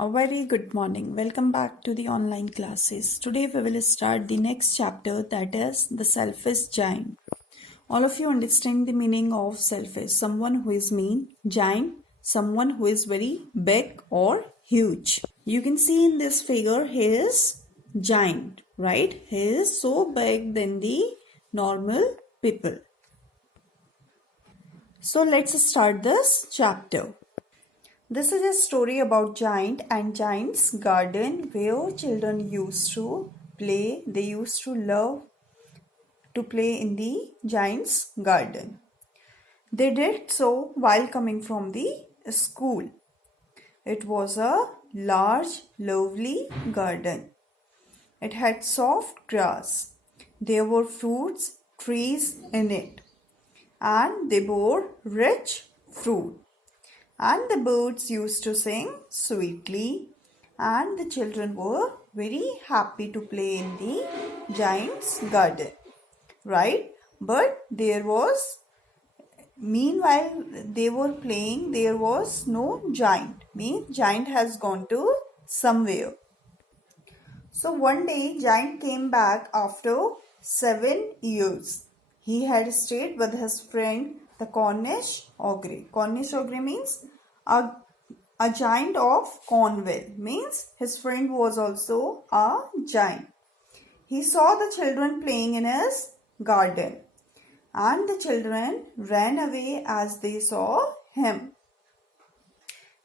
A very good morning. Welcome back to the online classes. Today we will start the next chapter, that is the selfish giant. All of you understand the meaning of selfish. Someone who is mean, giant, someone who is very big or huge. You can see in this figure he is giant, right? He is so big than the normal people. So let's start this chapter. This is a story about giant and giant's garden where children used to play. They used to love to play in the giant's garden. They did so while coming from the school. It was a large, lovely garden. It had soft grass. There were fruits trees in it, and they bore rich fruit. And the birds used to sing sweetly, and the children were very happy to play in the giant's garden, right? But meanwhile they were playing, there was no giant. Means giant has gone to somewhere. So one day giant came back after 7 years. He had stayed with his friend the Cornish ogre. Cornish ogre means a giant of Cornwall. Means his friend was also a giant. He saw the children playing in his garden, and the children ran away as they saw him.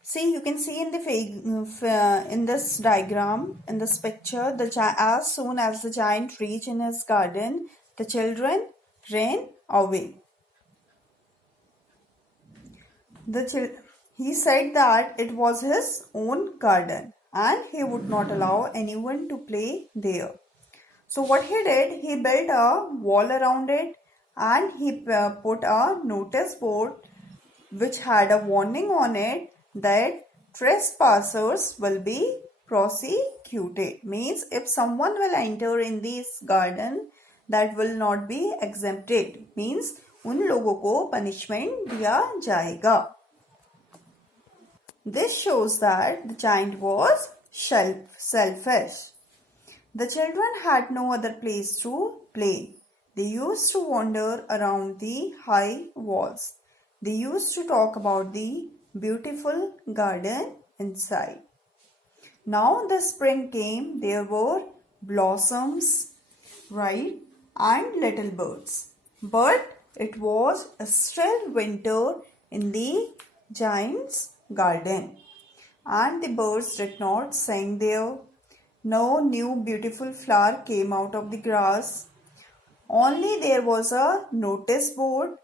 See, you can see in the in this diagram, in this picture, as soon as the giant reached in his garden, the children ran away. He said that it was his own garden and he would not allow anyone to play there. So what he did, he built a wall around it and he put a notice board which had a warning on it that trespassers will be prosecuted. Means if someone will enter in this garden, that will not be exempted. Means उन लोगों को punishment दिया जाएगा. This shows that the giant was selfish. The children had no other place to play. They used to wander around the high walls. They used to talk about the beautiful garden inside. Now the spring came, there were blossoms, right, and little birds. But it was still winter in the giant's garden, and the birds did not sing there. No new beautiful flower came out of the grass. Only there was a notice board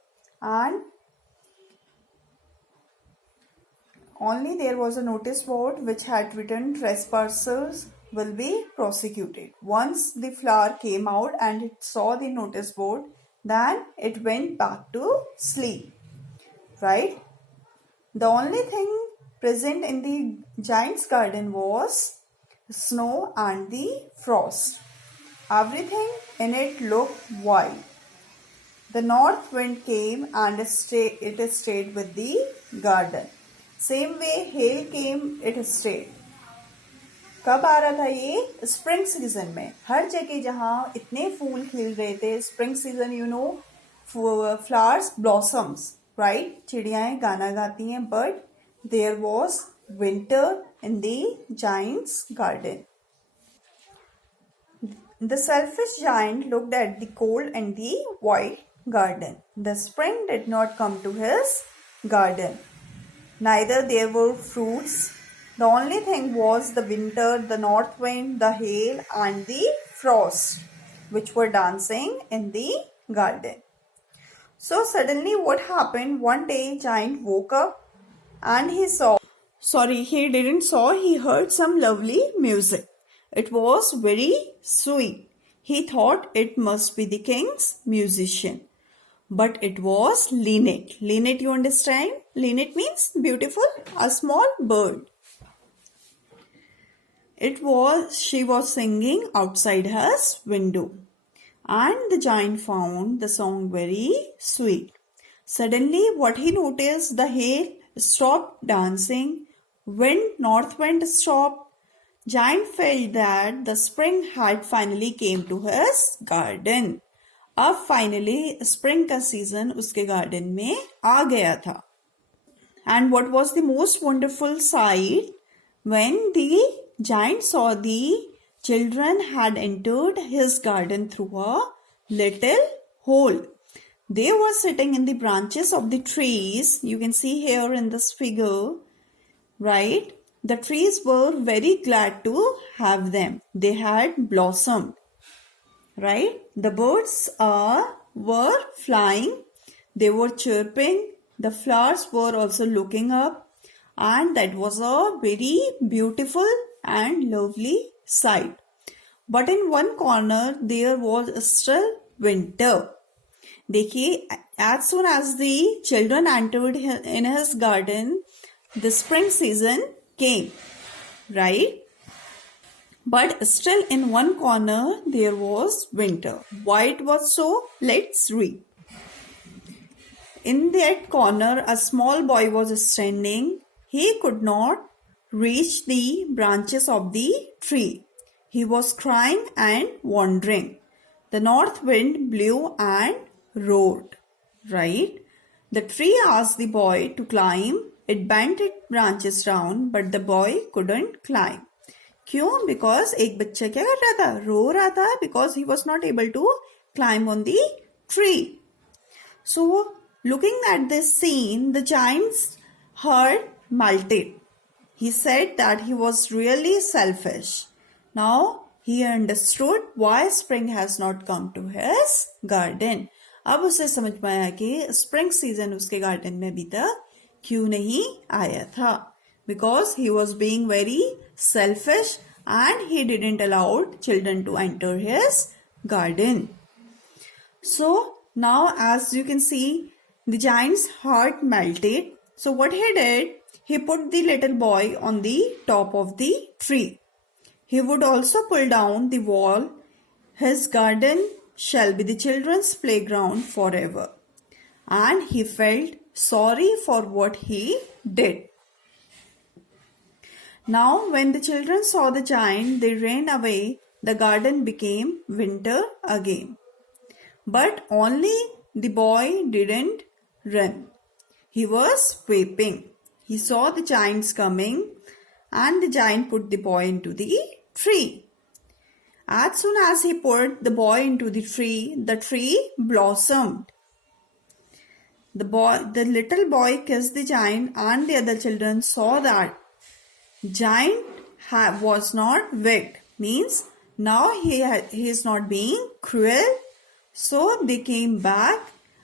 which had written trespassers will be prosecuted. Once the flower came out and it saw the notice board, then it went back to sleep, right? The only thing present in the giant's garden was snow and the frost. Everything in it looked white. The north wind came and it stayed with the garden. Same way hail came, it stayed. कब आ रहा था ये? Spring season में. हर जगह जहाँ इतने फूल खिल रहे थे, spring season, you know, flowers blossoms, right? चिड़ियाएं गाना गाती हैं, but there was winter in the giant's garden. The selfish giant looked at the cold and the white garden. The spring did not come to his garden. Neither there were fruits. The only thing was the winter, the north wind, the hail and the frost, which were dancing in the garden. So suddenly what happened? One day giant woke up and he heard some lovely music. It was very sweet. He thought it must be the king's musician. But it was linnet. Linnet, you understand? Linnet means beautiful, a small bird. She was singing outside his window, and the giant found the song very sweet. Suddenly, what he noticed, the hail stopped dancing When North Wind stopped, Giant felt that the spring had finally came to his garden. अब finally spring का season उसके garden में आ गया था. And what was the most wonderful sight? When the giant saw the children had entered his garden through a little hole. They were sitting in the branches of the trees. You can see here in this figure, right? The trees were very glad to have them. They had blossomed, right? The birds were flying. They were chirping. The flowers were also looking up. And that was a very beautiful and lovely sight. But in one corner, there was still winter. देखिए, as soon as the children entered in his garden, the spring season came, right? But still in one corner there was winter. Why it was so? Let's read. In that corner a small boy was standing. He could not reach the branches of the tree. He was crying and wandering. The north wind blew and roared, right? The tree asked the boy to climb. It bent its branches down, but the boy couldn't climb. क्यों? Because एक बच्चा क्या कर रहा था? रो रहा था because he was not able to climb on the tree. So, looking at this scene, the giant's heart melted. He said that he was really selfish. Now, he understood why spring has not come to his garden. अब उसे समझ में आया कि spring season उसके garden में अभी तक क्यों नहीं आया था. Because he was being very selfish and he didn't allow children to enter his garden. So now as you can see, the giant's heart melted. So what he did, he put the little boy on the top of the tree. He would also pull down the wall. His garden shall be the children's playground forever. And he felt sorry for what he did. Now when the children saw the giant, they ran away. The garden became winter again. But only the boy didn't run. He was weeping. He saw the giants coming and the giant put the boy into the tree. As soon as he put the boy into the tree blossomed. The little boy kissed the giant and the other children saw that giant was not wicked. Means now he is not being cruel. So they came back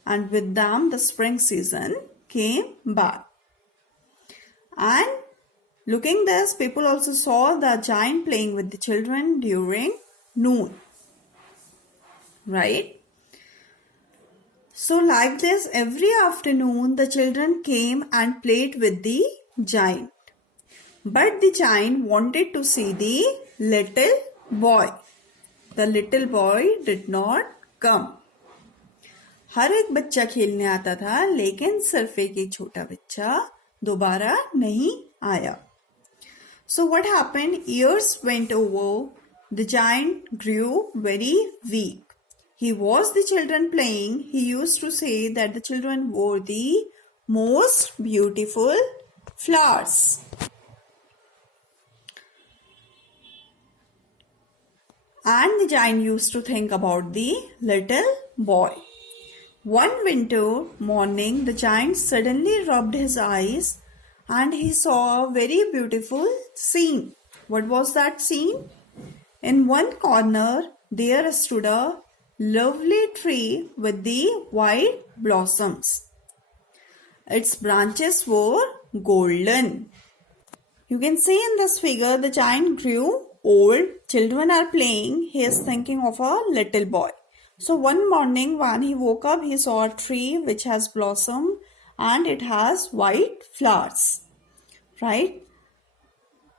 and with them the spring season came back. And looking this, people also saw the giant playing with the children during noon. Right? So like this, every afternoon the children came and played with the giant. But the giant wanted to see the little boy. The little boy did not come. हर एक बच्चा खेलने आता था लेकिन सिर्फ एक छोटा बच्चा दोबारा नहीं आया. So what happened? Years went over. The giant grew very weak. He watched the children playing. He used to say that the children were the most beautiful flowers. And the giant used to think about the little boy. One winter morning, the giant suddenly rubbed his eyes and he saw a very beautiful scene. What was that scene? In one corner, there stood a lovely tree with the white blossoms. Its branches were golden. You can see in this figure, the giant grew old. Children are playing. He is thinking of a little boy. So one morning when he woke up, he saw a tree which has blossom and it has white flowers. Right?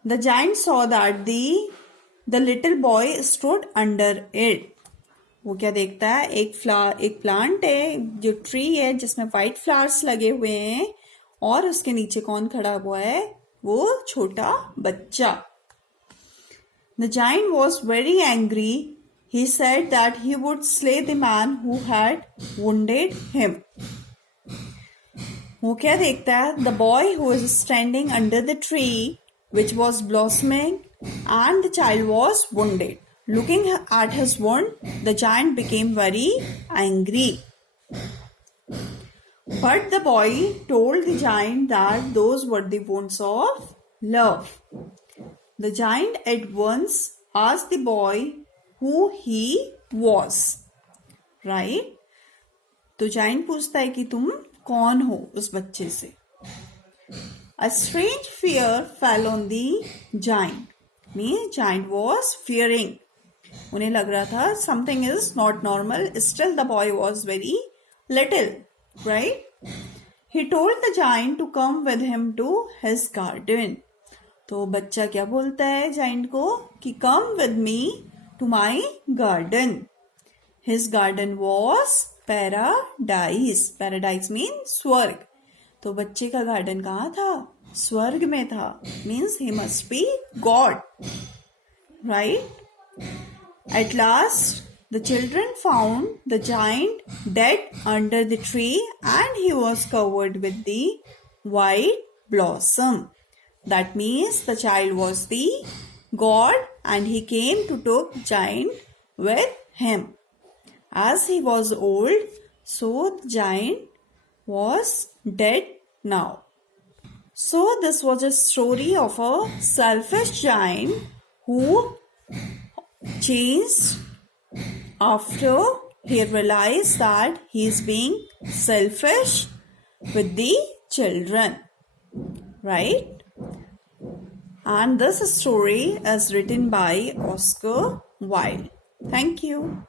The giant saw that the little boy stood under it. वो क्या देखता है? एक plant है, जो tree है जिसमें white flowers लगे हुए हैं और उसके नीचे कौन खड़ा हुआ है? वो छोटा बच्चा. The giant was very angry. He said that he would slay the man who had wounded him. वो क्या देखता है? The boy who was standing under the tree which was blossoming and the child was wounded. Looking at his wound, the giant became very angry. But the boy told the giant that those were the wounds of love. The giant at once asked the boy who he was. Right? तो giant पूछता है कि तुम कौन हो उस बच्चे से. A strange fear fell on the giant. Means giant was fearing. उन्हें लग रहा था something is not normal. Still the boy was very little. Right? He told the giant to come with him to his garden. तो बच्चा क्या बोलता है giant को कि come with me to my garden. His garden was paradise. Paradise means स्वर्ग. तो बच्चे का गार्डन कहाँ था? स्वर्ग में था. Means he must be God. Right? At last, the children found the giant dead under the tree and he was covered with the white blossom. That means the child was the God and he came to take giant with him. As he was old, so the giant was dead now. So this was a story of a selfish giant who changed after he realized that he is being selfish with the children. Right? And this story is written by Oscar Wilde. Thank you.